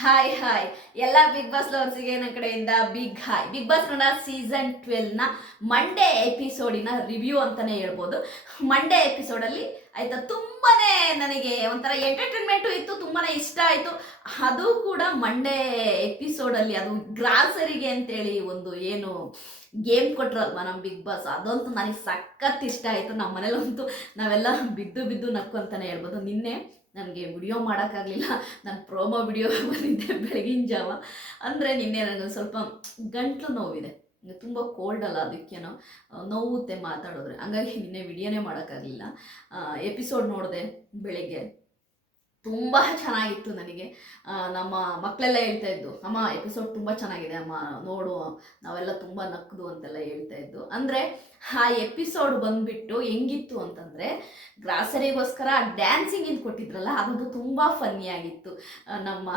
Hi hi ಎಲ್ಲ big boss ಲವರ್ಸಿಗೆ ನನ್ನ ಕಡೆಯಿಂದ big hi. Big boss Kannada season 12ನ ಮಂಡೇ ಎಪಿಸೋಡಿನ ರಿವ್ಯೂ ಅಂತಲೇ ಹೇಳ್ಬೋದು. ಮಂಡೇ ಎಪಿಸೋಡಲ್ಲಿ ಆಯಿತಾ ತುಂಬಾನೇ ನನಗೆ ಒಂಥರ ಎಂಟರ್ಟೈನ್ಮೆಂಟು ಇತ್ತು, ತುಂಬಾ ಇಷ್ಟ ಆಯಿತು. ಅದು ಕೂಡ ಮಂಡೇ ಎಪಿಸೋಡಲ್ಲಿ ಅದು ಗ್ರಾಸರಿಗೆ ಅಂತೇಳಿ ಒಂದು ಏನು ಗೇಮ್ ಕೊಟ್ರಲ್ವ ನಮ್ಮ ಬಿಗ್ ಬಾಸ್, ಅದಂತೂ ನನಗೆ ಸಖತ್ ಇಷ್ಟ ಆಯಿತು. ನಮ್ಮ ಮನೇಲಂತೂ ನಾವೆಲ್ಲ ಬಿದ್ದು ಬಿದ್ದು ನಕ್ಕು ಅಂತಲೇ ಹೇಳ್ಬೋದು. ನಿನ್ನೆ ನನಗೆ ವಿಡಿಯೋ ಮಾಡೋಕ್ಕಾಗಲಿಲ್ಲ, ನಾನು ಪ್ರೋಮೋ ವಿಡಿಯೋ ಬಂದಿದ್ದೆ ಬೆಳಗಿನ ಜಾವ. ಅಂದರೆ ನಿನ್ನೆ ನನಗೆ ಸ್ವಲ್ಪ ಗಂಟ್ಲು ನೋವಿದೆ, ತುಂಬ ಕೋಲ್ಡ್ ಅಲ್ಲ, ಅದಕ್ಕೇನೋ ನೋವುತ್ತೆ ಮಾತಾಡಿದ್ರೆ, ಹಂಗಾಗಿ ನಿನ್ನೆ ವಿಡಿಯೋನೇ ಮಾಡೋಕ್ಕಾಗಲಿಲ್ಲ. ಎಪಿಸೋಡ್ ನೋಡಿದೆ ಬೆಳಿಗ್ಗೆ, ತುಂಬ ಚೆನ್ನಾಗಿತ್ತು. ನನಗೆ ನಮ್ಮ ಮಕ್ಕಳೆಲ್ಲ ಹೇಳ್ತಾ ಇದ್ದು, ಅಮ್ಮ ಎಪಿಸೋಡ್ ತುಂಬ ಚೆನ್ನಾಗಿದೆ ಅಮ್ಮ ನೋಡು, ನಾವೆಲ್ಲ ತುಂಬ ನಕ್ಕದು ಅಂತೆಲ್ಲ ಹೇಳ್ತಾ ಇದ್ದು. ಅಂದರೆ ಆ ಎಪಿಸೋಡ್ ಬಂದುಬಿಟ್ಟು ಹೆಂಗಿತ್ತು ಅಂತಂದರೆ, ಗ್ರಾಸರಿಗೋಸ್ಕರ ಡ್ಯಾನ್ಸಿಂಗಿಂದು ಕೊಟ್ಟಿದ್ರಲ್ಲ, ಅದೊಂದು ತುಂಬ ಫನ್ನಿಯಾಗಿತ್ತು. ನಮ್ಮ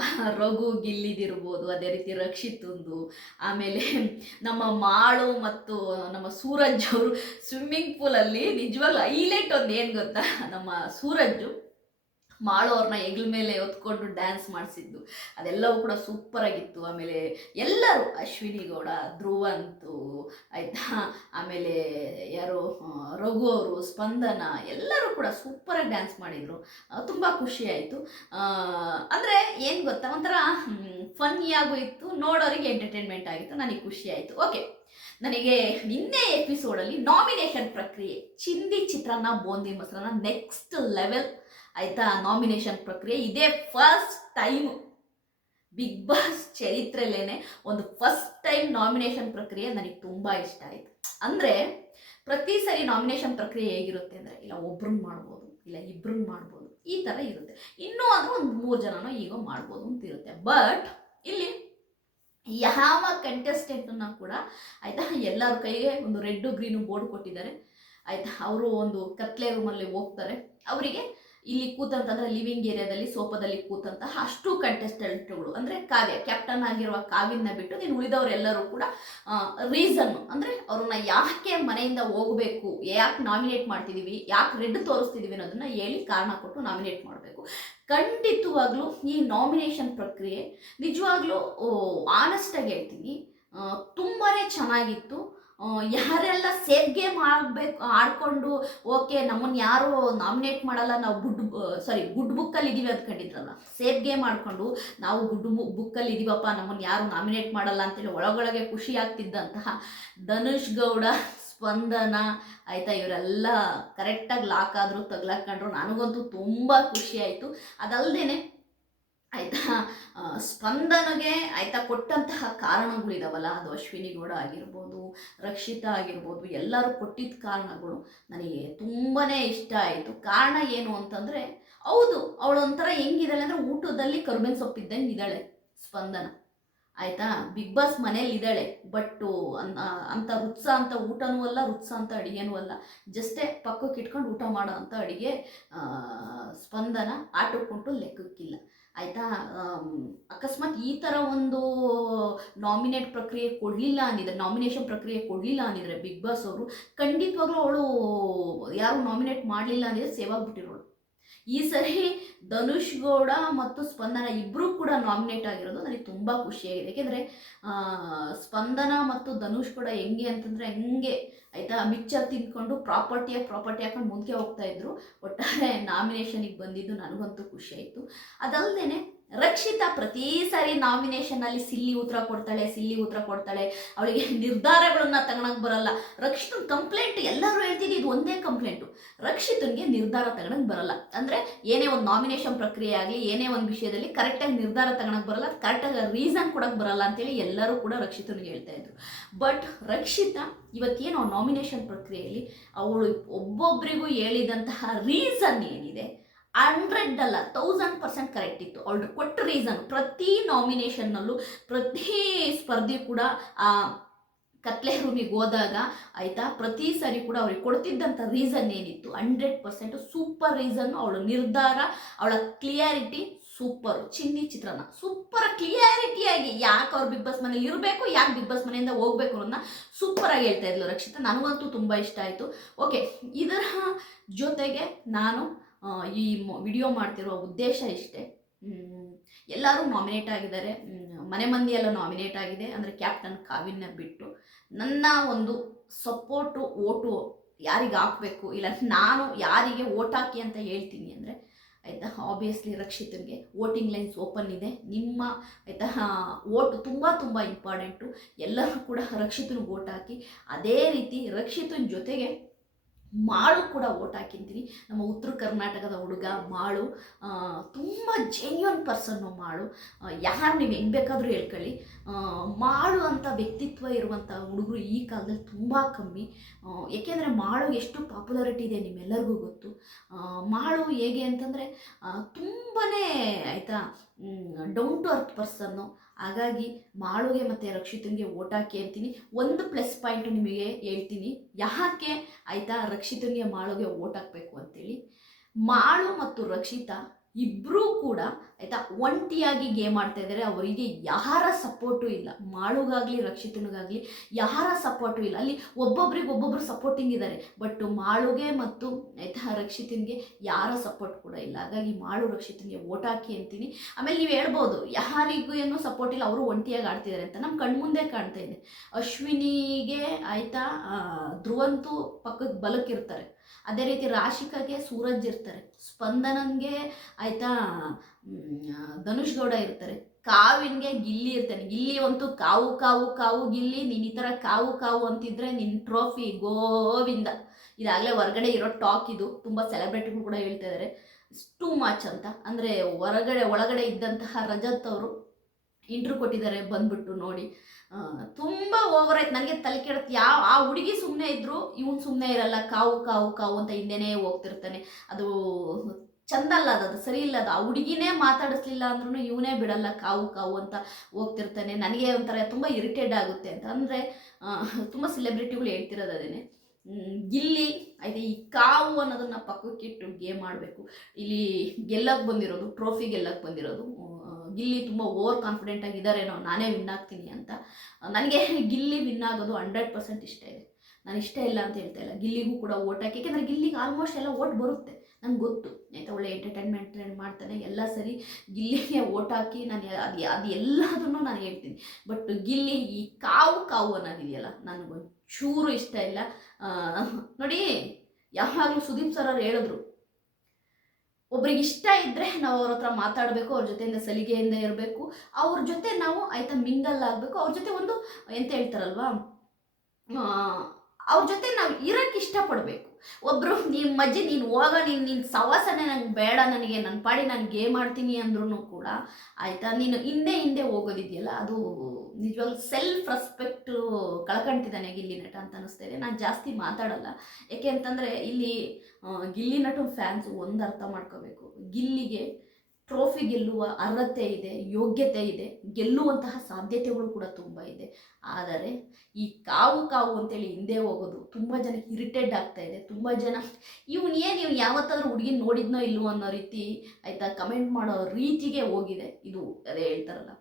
ರಘು ಗಿಲ್ಲಿದಿರ್ಬೋದು, ಅದೇ ರೀತಿ ರಕ್ಷಿತಂದು, ಆಮೇಲೆ ನಮ್ಮ ಮಾಳು ಮತ್ತು ನಮ್ಮ ಸೂರಜ್ ಅವರು ಸ್ವಿಮ್ಮಿಂಗ್ ಪೂಲಲ್ಲಿ ನಿಜವಾಗ್ಲೂ ಹೈಲೈಟ್ ಒಂದು ಏನು ಗೊತ್ತಾ, ನಮ್ಮ ಸೂರಜ್ಜು ಮಾಳು ಅವ್ರನ್ನ ಹೆಗ್ಲ ಮೇಲೆ ಹೊತ್ಕೊಂಡು ಡ್ಯಾನ್ಸ್ ಮಾಡಿಸಿದ್ದು ಅದೆಲ್ಲವೂ ಕೂಡ ಸೂಪರಾಗಿತ್ತು. ಆಮೇಲೆ ಎಲ್ಲರೂ, ಅಶ್ವಿನಿ ಗೌಡ, ಧ್ರುವಂತು ಆಯಿತಾ, ಆಮೇಲೆ ಯಾರು ರಘು ಅವರು, ಸ್ಪಂದನ, ಎಲ್ಲರೂ ಕೂಡ ಸೂಪರಾಗಿ ಡ್ಯಾನ್ಸ್ ಮಾಡಿದರು. ತುಂಬ ಖುಷಿ ಆಯಿತು. ಅಂದರೆ ಏನು ಗೊತ್ತಾ, ಒಂಥರ ಫನ್ನಿಯಾಗೂ ಇತ್ತು, ನೋಡೋರಿಗೆ ಎಂಟರ್ಟೈನ್ಮೆಂಟ್ ಆಗಿತ್ತು, ನನಗೆ ಖುಷಿ ಆಯಿತು. ಓಕೆ, ನನಗೆ ನಿನ್ನೆ ಎಪಿಸೋಡಲ್ಲಿ ನಾಮಿನೇಷನ್ ಪ್ರಕ್ರಿಯೆ, ಚಿಂದಿ ಚಿತ್ರಾನ್ನ ಬೂಂದಿ ಮೊಸರನ್ನ ನೆಕ್ಸ್ಟ್ ಲೆವೆಲ್ ಆಯಿತಾ. ನಾಮಿನೇಷನ್ ಪ್ರಕ್ರಿಯೆ ಇದೇ ಫಸ್ಟ್ ಟೈಮ್ ಬಿಗ್ ಬಾಸ್ ಚರಿತ್ರೆಯಲ್ಲೇ ಒಂದು ಫಸ್ಟ್ ಟೈಮ್ ನಾಮಿನೇಷನ್ ಪ್ರಕ್ರಿಯೆ ನನಗೆ ತುಂಬ ಇಷ್ಟ ಆಯಿತು. ಅಂದರೆ ಪ್ರತಿ ಸರಿ ನಾಮಿನೇಷನ್ ಪ್ರಕ್ರಿಯೆ ಹೇಗಿರುತ್ತೆ ಅಂದರೆ, ಇಲ್ಲ ಒಬ್ರನ್ನ ಮಾಡ್ಬೋದು, ಇಲ್ಲ ಇಬ್ರನ್ನ ಮಾಡ್ಬೋದು, ಈ ಥರ ಇರುತ್ತೆ. ಇನ್ನೂ ಅಂದರೆ ಒಂದು 3 ಜನನೋ ಈಗ ಮಾಡ್ಬೋದು ಅಂತ ಇರುತ್ತೆ. ಬಟ್ ಇಲ್ಲಿ ಯಾವ ಕಂಟೆಸ್ಟೆಂಟನ್ನು ಕೂಡ ಆಯಿತಾ, ಎಲ್ಲರ ಕೈಗೆ ಒಂದು ರೆಡ್ಡು ಗ್ರೀನು ಬೋರ್ಡ್ ಕೊಟ್ಟಿದ್ದಾರೆ ಆಯಿತಾ. ಅವರು ಒಂದು ಕತ್ಲೆ ರೂಮಲ್ಲಿ ಹೋಗ್ತಾರೆ, ಅವರಿಗೆ ಇಲ್ಲಿ ಕೂತಂತಂದರೆ ಲಿವಿಂಗ್ ಏರಿಯಾದಲ್ಲಿ ಸೋಫಾದಲ್ಲಿ ಕೂತಂತಹ ಅಷ್ಟು ಕಂಟೆಸ್ಟೆಂಟ್ಗಳು, ಅಂದರೆ ಕಾವ್ಯ ಕ್ಯಾಪ್ಟನ್ ಆಗಿರುವ ಕಾವ್ಯನ ಬಿಟ್ಟು ನೀನು ಉಳಿದವರೆಲ್ಲರೂ ಕೂಡ ರೀಸನ್ನು, ಅಂದರೆ ಅವ್ರನ್ನ ಯಾಕೆ ಮನೆಯಿಂದ ಹೋಗಬೇಕು, ಯಾಕೆ ನಾಮಿನೇಟ್ ಮಾಡ್ತಿದ್ದೀವಿ, ಯಾಕೆ ರೆಡ್ ತೋರಿಸ್ತಿದ್ದೀವಿ ಅನ್ನೋದನ್ನು ಹೇಳಿ ಕಾರಣ ಕೊಟ್ಟು ನಾಮಿನೇಟ್ ಮಾಡಬೇಕು. ಖಂಡಿತವಾಗ್ಲೂ ಈ ನಾಮಿನೇಷನ್ ಪ್ರಕ್ರಿಯೆ ನಿಜವಾಗ್ಲೂ ಆನೆಸ್ಟಾಗಿ ಹೇಳ್ತೀನಿ, ತುಂಬಾ ಚೆನ್ನಾಗಿತ್ತು. ಯಾರೆಲ್ಲ ಸೇಫ್ ಗೇಮ್ ಆಡ್ಕೊಂಡು ಓಕೆ ನಮ್ಮನ್ನು ಯಾರು ನಾಮಿನೇಟ್ ಮಾಡಲ್ಲ, ನಾವು ಗುಡ್ ಬುಕ್ಕಲ್ಲಿ ಇದ್ದೀವಿ ಅಂದ್ಕೊಂಡಿದ್ರಲ್ಲ, ಸೇಫ್ ಗೇಮ್ ಆಡ್ಕೊಂಡು ನಾವು ಗುಡ್ ಬುಕ್ಕಲ್ಲಿ ಇದ್ದೀವಪ್ಪ, ನಮ್ಮನ್ನು ಯಾರು ನಾಮಿನೇಟ್ ಮಾಡಲ್ಲ ಅಂತೇಳಿ ಒಳಗೊಳಗೆ ಖುಷಿ ಆಗ್ತಿದ್ದಂತಹ ಧನುಷ್ ಗೌಡ, ಸ್ಪಂದನ ಆಯಿತಾ, ಇವರೆಲ್ಲ ಕರೆಕ್ಟಾಗಿ ಲಾಕ್ ಆದರೂ ತಗ್ಲಾಕೊಂಡ್ರು. ನನಗಂತೂ ತುಂಬ ಖುಷಿ ಆಯಿತು. ಅದಲ್ಲದೆ ಆಯಿತಾ, ಸ್ಪಂದನಗೆ ಆಯಿತಾ ಕೊಟ್ಟಂತಹ ಕಾರಣಗಳಿದಾವಲ್ಲ, ಅದು ಅಶ್ವಿನಿ ಗೌಡ ಆಗಿರ್ಬೋದು, ರಕ್ಷಿತಾ ಆಗಿರ್ಬೋದು, ಎಲ್ಲರೂ ಕೊಟ್ಟಿದ್ದ ಕಾರಣಗಳು ನನಗೆ ತುಂಬಾ ಇಷ್ಟ ಆಯಿತು. ಕಾರಣ ಏನು ಅಂತಂದರೆ, ಹೌದು ಅವಳೊಂಥರ ಹೆಂಗಿದ್ದಾಳೆ ಅಂದರೆ, ಊಟದಲ್ಲಿ ಕರ್ಬೇವಿನ ಸೊಪ್ಪಿದ್ದಂಗೆ ಇದ್ದಾಳೆ ಸ್ಪಂದನ ಆಯಿತಾ. ಬಿಗ್ ಬಾಸ್ ಮನೇಲಿ ಇದ್ದಾಳೆ, ಬಟ್ಟು ಅಂಥ ರುತ್ಸ ಅಂತ ಊಟನೂ ಅಲ್ಲ, ರುತ್ಸ ಅಂತ ಅಡುಗೆನೂ ಅಲ್ಲ, ಜಸ್ಟೇ ಪಕ್ಕಕ್ಕೆ ಇಟ್ಕೊಂಡು ಊಟ ಮಾಡೋ ಅಂಥ ಅಡುಗೆ ಸ್ಪಂದನ. ಆಟಕ್ಕುಂಟು ಲೆಕ್ಕಕ್ಕಿಲ್ಲ ಆಯಿತಾ. ಅಕಸ್ಮಾತ್ ಈ ಥರ ಒಂದು ನಾಮಿನೇಷನ್ ಪ್ರಕ್ರಿಯೆ ಕೊಡಲಿಲ್ಲ ಅಂದಿದ್ರೆ ಬಿಗ್ ಬಾಸ್ ಅವರು, ಖಂಡಿತವಾಗ್ಲೂ ಅವಳು ಯಾರು ನಾಮಿನೇಟ್ ಮಾಡಲಿಲ್ಲ ಅಂದರೆ ಸೇವ್ ಆಗಿಬಿಟ್ಟಿರೋಳು. ಈ ಸರಿ ಧನುಷ್ ಗೌಡ ಮತ್ತು ಸ್ಪಂದನ ಇಬ್ಬರೂ ಕೂಡ ನಾಮಿನೇಟ್ ಆಗಿರೋದು ನನಗೆ ತುಂಬ ಖುಷಿಯಾಗಿದೆ. ಏಕೆಂದರೆ ಸ್ಪಂದನ ಮತ್ತು ಧನುಷ್ ಕೂಡ ಹೆಂಗೆ ಅಂತಂದರೆ, ಹೆಂಗೆ ಆಯಿತಾ, ಮಿಕ್ಚರ್ ತಿಂದ್ಕೊಂಡು ಪ್ರಾಪರ್ಟಿ ಹಾಕೊಂಡು ಮುಂದೆ ಹೋಗ್ತಾ ಇದ್ರು. ಒಟ್ಟಾರೆ ನಾಮಿನೇಷನಿಗೆ ಬಂದಿದ್ದು ನನಗಂತೂ ಖುಷಿ ಆಯಿತು. ಅದಲ್ಲದೆ ರಕ್ಷಿತಾ ಪ್ರತಿ ಸಾರಿ ನಾಮಿನೇಷನಲ್ಲಿ ಸಿಲ್ಲಿ ಉತ್ತರ ಕೊಡ್ತಾಳೆ, ಅವಳಿಗೆ ನಿರ್ಧಾರಗಳನ್ನ ತಗೊಳಕ್ಕೆ ಬರಲ್ಲ. ರಕ್ಷಿತನ ಕಂಪ್ಲೇಂಟ್ ಎಲ್ಲರೂ ಹೇಳ್ತಿದ್ದು ಇದು ಒಂದೇ ಕಂಪ್ಲೇಂಟು, ರಕ್ಷಿತನಿಗೆ ನಿರ್ಧಾರ ತಗೊಳಕ್ಕೆ ಬರಲ್ಲ. ಅಂದರೆ ಏನೇ ಒಂದು ನಾಮಿನೇಷನ್ ಪ್ರಕ್ರಿಯೆ ಆಗಲಿ, ಏನೇ ಒಂದು ವಿಷಯದಲ್ಲಿ ಕರೆಕ್ಟಾಗಿ ನಿರ್ಧಾರ ತಗೊಳಕ್ಕೆ ಬರಲ್ಲ, ಕರೆಕ್ಟಾಗಿ ರೀಸನ್ ಕೊಡೋಕ್ಕೆ ಬರಲ್ಲ ಅಂತೇಳಿ ಎಲ್ಲರೂ ಕೂಡ ರಕ್ಷಿತನಿಗೆ ಹೇಳ್ತಾ ಇದ್ರು. ಬಟ್ ರಕ್ಷಿತಾ ಇವತ್ತೇನು ನಾಮಿನೇಷನ್ ಪ್ರಕ್ರಿಯೆಯಲ್ಲಿ ಅವಳು ಒಬ್ಬೊಬ್ಬರಿಗೂ ಹೇಳಿದಂತಹ ರೀಸನ್ ಏನಿದೆ, 100 ಅಲ್ಲ 1000% ಕರೆಕ್ಟ್ ಇತ್ತು. ಅವಳು ಕೊಟ್ಟ ರೀಸನ್ ಪ್ರತಿ ನಾಮಿನೇಷನ್ನಲ್ಲೂ, ಪ್ರತಿ ಸ್ಪರ್ಧಿ ಕೂಡ ಆ ಕತ್ಲೆ ರೂಮಿಗೆ ಹೋದಾಗ ಆಯಿತಾ, ಪ್ರತಿ ಸಾರಿ ಕೂಡ ಅವ್ರಿಗೆ ಕೊಡ್ತಿದ್ದಂಥ ರೀಸನ್ ಏನಿತ್ತು 100% ಸೂಪರ್ ರೀಸನ್ನು. ಅವಳ ನಿರ್ಧಾರ, ಅವಳ ಕ್ಲಿಯಾರಿಟಿ ಸೂಪರು. ಚಿನ್ನಿ ಚಿತ್ರಾನ್ನ ಸೂಪರ್ ಕ್ಲಿಯಾರಿಟಿಯಾಗಿ ಯಾಕೆ ಅವ್ರು ಬಿಗ್ ಬಾಸ್ ಮನೇಲಿ ಇರಬೇಕು, ಯಾಕೆ ಬಿಗ್ ಬಾಸ್ ಮನೆಯಿಂದ ಹೋಗ್ಬೇಕು ಅನ್ನೋದನ್ನ ಸೂಪರಾಗಿ ಹೇಳ್ತಾ ಇದ್ಲು ರಕ್ಷಿತಾ. ನನಗಂತೂ ತುಂಬ ಇಷ್ಟ ಆಯಿತು. ಓಕೆ, ಇದರ ಜೊತೆಗೆ ನಾನು ಈ ವಿಡಿಯೋ ಮಾಡ್ತಿರೋ ಉದ್ದೇಶ ಇಷ್ಟೇ, ಎಲ್ಲರೂ ನಾಮಿನೇಟ್ ಆಗಿದ್ದಾರೆ. ಮನೆ ಮಂದಿ ಎಲ್ಲ ನಾಮಿನೇಟ್ ಆಗಿದೆ, ಅಂದರೆ ಕ್ಯಾಪ್ಟನ್ ಕಾವ್ಯನ ಬಿಟ್ಟು. ನನ್ನ ಒಂದು ಸಪೋರ್ಟು ಓಟು ಯಾರಿಗೆ ಹಾಕಬೇಕು, ಇಲ್ಲ ನಾನು ಯಾರಿಗೆ ಓಟ್ ಹಾಕಿ ಅಂತ ಹೇಳ್ತೀನಿ ಅಂದರೆ ಆಯಿತಾ, ಆಬ್ವಿಯಸ್ಲಿ ರಕ್ಷಿತನಿಗೆ. ವೋಟಿಂಗ್ ಲೈನ್ಸ್ ಓಪನ್ ಇದೆ. ನಿಮ್ಮ ಆಯಿತಾ ಓಟು ತುಂಬ ತುಂಬ ಇಂಪಾರ್ಟೆಂಟು. ಎಲ್ಲರೂ ಕೂಡ ರಕ್ಷಿತನಿಗೆ ಓಟ್ ಹಾಕಿ. ಅದೇ ರೀತಿ ರಕ್ಷಿತನ ಜೊತೆಗೆ ಮಾಳು ಕೂಡ ಓಟ್ ಹಾಕಿಂತೀನಿ. ನಮ್ಮ ಉತ್ತರ ಕರ್ನಾಟಕದ ಹುಡುಗ ಮಾಳು, ತುಂಬ ಜೆನ್ಯೂನ್ ಪರ್ಸನ್ನು ಮಾಳು. ಯಾರು ನೀವು ಹೆಂಗೆ ಬೇಕಾದರೂ ಹೇಳ್ಕೊಳ್ಳಿ, ಮಾಳು ಅಂತ ವ್ಯಕ್ತಿತ್ವ ಇರುವಂಥ ಹುಡುಗರು ಈ ಕಾಲದಲ್ಲಿ ತುಂಬ ಕಮ್ಮಿ. ಏಕೆಂದರೆ ಮಾಳು ಎಷ್ಟು ಪಾಪ್ಯುಲಾರಿಟಿ ಇದೆ ನಿಮ್ಮೆಲ್ಲರಿಗೂ ಗೊತ್ತು. ಮಾಳು ಹೇಗೆ ಅಂತಂದರೆ ತುಂಬಾ ಆಯಿತಾ ಡೌನ್ ಟು ಅರ್ತ್ ಪರ್ಸನ್ನು. ಹಾಗಾಗಿ ಮಾಳುಗೆ ಮತ್ತು ರಕ್ಷಿತನಿಗೆ ಓಟ್ ಹಾಕಿ ಅಂತೀನಿ. ಒಂದು ಪ್ಲಸ್ ಪಾಯಿಂಟು ನಿಮಗೆ ಹೇಳ್ತೀನಿ, ಯಾಕೆ ಆಯಿತಾ ರಕ್ಷಿತನಿಗೆ ಮಾಳುಗೆ ಓಟ್ ಹಾಕಬೇಕು ಅಂತೇಳಿ. ಮಾಳು ಮತ್ತು ರಕ್ಷಿತಾ ಇಬ್ಬರೂ ಕೂಡ ಆಯಿತಾ ಒಂಟಿಯಾಗಿ ಗೇಮ್ ಆಡ್ತಾ ಇದ್ದಾರೆ. ಅವರಿಗೆ ಯಾರ ಸಪೋರ್ಟು ಇಲ್ಲ, ಮಾಳುಗಾಗಲಿ ರಕ್ಷಿತನಿಗಾಗಲಿ ಯಾರ ಸಪೋರ್ಟು ಇಲ್ಲ. ಅಲ್ಲಿ ಒಬ್ಬೊಬ್ರು ಸಪೋರ್ಟಿಂಗ್ ಇದ್ದಾರೆ, ಬಟ್ ಮಾಳುಗೆ ಮತ್ತು ಆಯಿತಾ ರಕ್ಷಿತನಿಗೆ ಯಾರ ಸಪೋರ್ಟ್ ಕೂಡ ಇಲ್ಲ. ಹಾಗಾಗಿ ಮಾಳು ರಕ್ಷಿತನಿಗೆ ಓಟ್ ಹಾಕಿ ಅಂತೀನಿ. ಆಮೇಲೆ ನೀವು ಹೇಳ್ಬೋದು ಯಾರಿಗೂ ಏನೂ ಸಪೋರ್ಟ್ ಇಲ್ಲ, ಅವರು ಒಂಟಿಯಾಗಿ ಆಡ್ತಿದ್ದಾರೆ ಅಂತ. ನಮ್ಮ ಕಣ್ಮುಂದೆ ಕಾಣ್ತಾ ಇದೆ. ಅಶ್ವಿನಿಗೆ ಆಯಿತಾ ಧ್ರುವಂತೂ ಪಕ್ಕದ ಬಲಕ್ಕಿರ್ತಾರೆ, ಅದೇ ರೀತಿ ರಾಶಿಕಾಗೆ ಸೂರಜ್ ಇರ್ತಾರೆ, ಸ್ಪಂದನನ್ಗೆ ಆಯಿತಾ ಧನುಷ್ ಗೌಡ ಇರ್ತಾರೆ, ಕಾವಿನ್ಗೆ ಗಿಲ್ಲಿ ಇರ್ತಾನೆ. ಗಿಲ್ಲಿ ಅಂತೂ ಕಾವು ಕಾವು ಕಾವು ಗಿಲ್ಲಿ, ನೀನು ಈ ಥರ ಕಾವು ಕಾವು ಅಂತಿದ್ರೆ ನಿನ್ನ ಟ್ರೋಫಿ ಗೋವಿಂದ. ಇದಾಗಲೇ ಹೊರಗಡೆ ಇರೋ ಟಾಕ್ ಇದು. ತುಂಬ ಸೆಲೆಬ್ರಿಟಿಗಳು ಕೂಡ ಹೇಳ್ತಾ ಇದ್ದಾರೆ ಟೂ ಮಚ್ ಅಂತ. ಅಂದರೆ ಒಳಗಡೆ ಇದ್ದಂತಹ ರಜತ್ ಅವರು ಇಂಟ್ರ್ಯೂ ಕೊಟ್ಟಿದ್ದಾರೆ, ಬಂದ್ಬಿಟ್ಟು ನೋಡಿ ತುಂಬ ಓವರ್ ಆಯ್ತು. ನನಗೆ ತಲೆ ಕೆಡುತ್ತೆ. ಆ ಹುಡುಗಿ ಸುಮ್ಮನೆ ಇದ್ದರು, ಇವನು ಸುಮ್ಮನೆ ಇರಲ್ಲ, ಕಾವು ಕಾವು ಕಾವು ಅಂತ ಹಿಂದೆನೇ ಹೋಗ್ತಿರ್ತಾನೆ. ಅದು ಚಂದ ಅಲ್ಲ, ಅದು ಸರಿ ಇಲ್ಲ. ಅದು ಆ ಹುಡುಗಿನೇ ಮಾತಾಡಿಸ್ಲಿಲ್ಲ ಅಂದ್ರೂ ಇವನೇ ಬಿಡಲ್ಲ, ಕಾವು ಕಾವು ಅಂತ ಹೋಗ್ತಿರ್ತಾನೆ. ನನಗೆ ಒಂಥರ ತುಂಬ ಇರಿಟೇಟ್ ಆಗುತ್ತೆ ಅಂತ. ಅಂದರೆ ತುಂಬ ಸೆಲೆಬ್ರಿಟಿಗಳು ಹೇಳ್ತಿರೋದು ಅದೇನೆ. ಗಿಲ್ಲಿ ಆಯಿತಾ ಈ ಕಾವು ಅನ್ನೋದನ್ನ ಪಕ್ಕಕ್ಕಿಟ್ಟು ಗೇಮ್ ಆಡಬೇಕು. ಇಲ್ಲಿ ಗೆಲ್ಲಕ್ಕೆ ಬಂದಿರೋದು, ಟ್ರೋಫಿ ಗೆಲ್ಲಕ್ಕೆ ಬಂದಿರೋದು ಗಿಲ್ಲಿ ತುಂಬ ಓವರ್ ಕಾನ್ಫಿಡೆಂಟ್ ಆಗಿದ್ದಾರೇನೋ ನಾನೇ ವಿನ್ ಆಗ್ತೀನಿ ಅಂತ. ನನಗೆ ಗಿಲ್ಲಿ ವಿನ್ ಆಗೋದು 100% ಇಷ್ಟ ಇದೆ. ನಾನು ಇಷ್ಟ ಇಲ್ಲ ಅಂತ ಹೇಳ್ತಾ ಇಲ್ಲ, ಗಿಲ್ಲಿಗೂ ಕೂಡ ಓಟ್ ಹಾಕಿ. ಯಾಕೆಂದರೆ ಗಿಲ್ಲಿಗೆ ಆಲ್ಮೋಸ್ಟ್ ಎಲ್ಲ ಓಟ್ ಬರುತ್ತೆ, ನಂಗೆ ಗೊತ್ತು ಆಯಿತಾ. ಒಳ್ಳೆ ಎಂಟರ್ಟೈನ್ಮೆಂಟ್ ಮಾಡ್ತಾನೆ, ಎಲ್ಲ ಸರಿ. ಗಿಲ್ಲಿಗೆ ಓಟ್ ಹಾಕಿ ನಾನು ಅದು ಎಲ್ಲದನ್ನು ನಾನು ಹೇಳ್ತೀನಿ. ಬಟ್ ಗಿಲ್ಲಿ ಈ ಕಾವು ಕಾವು ಅನ್ನೋದಿದೆಯಲ್ಲ, ನನಗೊಂಚೂರು ಇಷ್ಟ ಇಲ್ಲ. ನೋಡಿ, ಯಾವಾಗಲೂ ಸುದೀಪ್ ಸರ್ ಅವ್ರು ಹೇಳಿದ್ರು, ಒಬ್ರಿಗೆ ಇಷ್ಟ ಇದ್ದರೆ ನಾವು ಅವ್ರ ಹತ್ರ ಮಾತಾಡಬೇಕು, ಅವ್ರ ಜೊತೆಯಿಂದ ಸಲಿಗೆಯಿಂದ ಇರಬೇಕು, ಅವ್ರ ಜೊತೆ ನಾವು ಆಯಿತಾ ಮಿಂಗಲ್ ಆಗಬೇಕು, ಅವ್ರ ಜೊತೆ ಒಂದು ಎಂತ ಹೇಳ್ತಾರಲ್ವಾ, ಅವ್ರ ಜೊತೆ ನಾವು ಇರೋಕ್ಕೆ ಇಷ್ಟಪಡಬೇಕು. ಒಬ್ಬರು ನಿಮ್ಮ ಮಜ್ಜಿ ನೀನು ಹೋಗ, ನೀನು ಸವಾಸನೆ ನಂಗೆ ಬೇಡ, ನನಗೆ ನನ್ನ ಪಾಡಿ ನಾನು ಗೇಮ್ ಮಾಡ್ತೀನಿ ಅಂದ್ರೂ ಕೂಡ ಆಯಿತಾ ನೀನು ಹಿಂದೆ ಹೋಗೋದಿದೆಯಲ್ಲ, ಅದು ನಿಜವಾಗ್ಲೂ ಸೆಲ್ಫ್ ರೆಸ್ಪೆಕ್ಟು ಕಳ್ಕೊಂತಿದ್ದಾನೆ ಗಿಲ್ಲಿ ನಟ ಅಂತ ಅನ್ನಿಸ್ತಾ ಇದೆ. ನಾನು ಜಾಸ್ತಿ ಮಾತಾಡಲ್ಲ, ಯಾಕೆ ಅಂತಂದರೆ ಇಲ್ಲಿ ಗಿಲ್ಲಿ ನಟ ಫ್ಯಾನ್ಸು ಒಂದು ಅರ್ಥ ಮಾಡ್ಕೋಬೇಕು, ಗಿಲ್ಲಿಗೆ ಟ್ರೋಫಿ ಗೆಲ್ಲುವ ಅರ್ಹತೆ ಇದೆ, ಯೋಗ್ಯತೆ ಇದೆ, ಗೆಲ್ಲುವಂತಹ ಸಾಧ್ಯತೆಗಳು ಕೂಡ ತುಂಬ ಇದೆ. ಆದರೆ ಈ ಕಾವು ಕಾವು ಅಂತೇಳಿ ಹಿಂದೆ ಹೋಗೋದು ತುಂಬ ಜನಕ್ಕೆ ಇರಿಟೇಟ್ ಆಗ್ತಾ ಇದೆ. ತುಂಬ ಜನ ಇವ್ನು ಯಾವತ್ತಾದ್ರೂ ಹುಡುಗಿ ನೋಡಿದ್ನೋ ಇಲ್ವೋ ಅನ್ನೋ ರೀತಿ ಆಯಿತಾ ಕಮೆಂಟ್ ಮಾಡೋ ರೀತಿಗೆ ಹೋಗಿದೆ ಇದು. ಅದೇ ಹೇಳ್ತಾರಲ್ಲ,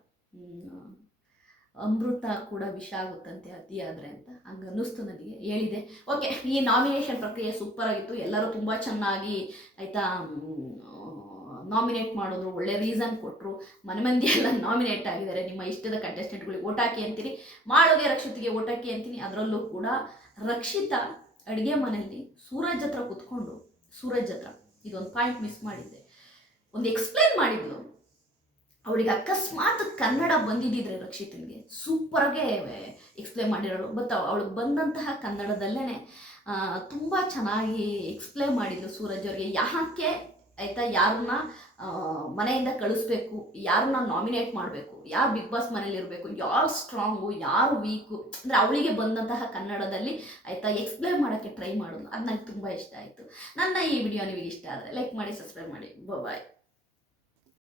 ಅಮೃತ ಕೂಡ ವಿಷ ಆಗುತ್ತಂತೆ ಅತಿ ಆದರೆ ಅಂತ, ಹಂಗೆ ಅನ್ನಿಸ್ತು ನನಗೆ, ಹೇಳಿದೆ. ಓಕೆ, ಈ ನಾಮಿನೇಷನ್ ಪ್ರಕ್ರಿಯೆ ಸೂಪರ್ ಆಗಿತ್ತು. ಎಲ್ಲರೂ ತುಂಬ ಚೆನ್ನಾಗಿ ಆಯಿತಾ ನಾಮಿನೇಟ್ ಮಾಡಿದ್ರು, ಒಳ್ಳೆ ರೀಸನ್ ಕೊಟ್ಟರು. ಮನೆ ಮಂದಿ ಎಲ್ಲ ನಾಮಿನೇಟ್ ಆಗಿದ್ದಾರೆ. ನಿಮ್ಮ ಇಷ್ಟದ ಕಂಟೆಸ್ಟೆಂಟ್ಗಳಿಗೆ ಓಟ್ ಹಾಕಿ ಅಂತೀನಿ, ಮಾಳುಗೆ ರಕ್ಷಿತಿಗೆ ಓಟ್ ಹಾಕಿ ಅಂತೀನಿ. ಅದರಲ್ಲೂ ಕೂಡ ರಕ್ಷಿತಾ ಅಡುಗೆ ಮನೆಯಲ್ಲಿ ಸೂರಜ್ ಹತ್ರ ಕೂತ್ಕೊಂಡು, ಸೂರಜ್ ಹತ್ರ ಇದೊಂದು ಪಾಯಿಂಟ್ ಮಿಸ್ ಮಾಡಿದ್ದೆ, ಒಂದು ಎಕ್ಸ್ಪ್ಲೇನ್ ಮಾಡಿದ್ಲು. ಅವಳಿಗೆ ಅಕಸ್ಮಾತ್ ಕನ್ನಡ ಬಂದಿದ್ದಿದ್ರೆ ರಕ್ಷಿತನಿಗೆ ಸೂಪರ್ಗೆ ಎಕ್ಸ್ಪ್ಲೇನ್ ಮಾಡಿರೋಳು. ಬಟ್ ಅವಳಿಗೆ ಬಂದಂತಹ ಕನ್ನಡದಲ್ಲೇ ತುಂಬ ಚೆನ್ನಾಗಿ ಎಕ್ಸ್ಪ್ಲೇನ್ ಮಾಡಿದ್ಲು ಸೂರಜ್ ಅವ್ರಿಗೆ. ಯಾಕೆ ಆಯಿತಾ ಯಾರನ್ನ ಮನೆಯಿಂದ ಕಳಿಸ್ಬೇಕು, ಯಾರನ್ನ ನಾಮಿನೇಟ್ ಮಾಡಬೇಕು, ಯಾರು ಬಿಗ್ ಬಾಸ್ ಮನೇಲಿರಬೇಕು, ಯಾರು ಸ್ಟ್ರಾಂಗು ಯಾರು ವೀಕು, ಅಂದರೆ ಅವಳಿಗೆ ಬಂದಂತಹ ಕನ್ನಡದಲ್ಲಿ ಆಯಿತಾ ಎಕ್ಸ್ಪ್ಲೇನ್ ಮಾಡೋಕ್ಕೆ ಟ್ರೈ ಮಾಡೋದು. ಅದು ನನಗೆ ತುಂಬ ಇಷ್ಟ ಆಯಿತು. ನನ್ನ ಈ ವಿಡಿಯೋ ನಿಮಗೆ ಇಷ್ಟ ಆದರೆ ಲೈಕ್ ಮಾಡಿ, ಸಬ್ಸ್ಕ್ರೈಬ್ ಮಾಡಿ. ಬಾಯ್.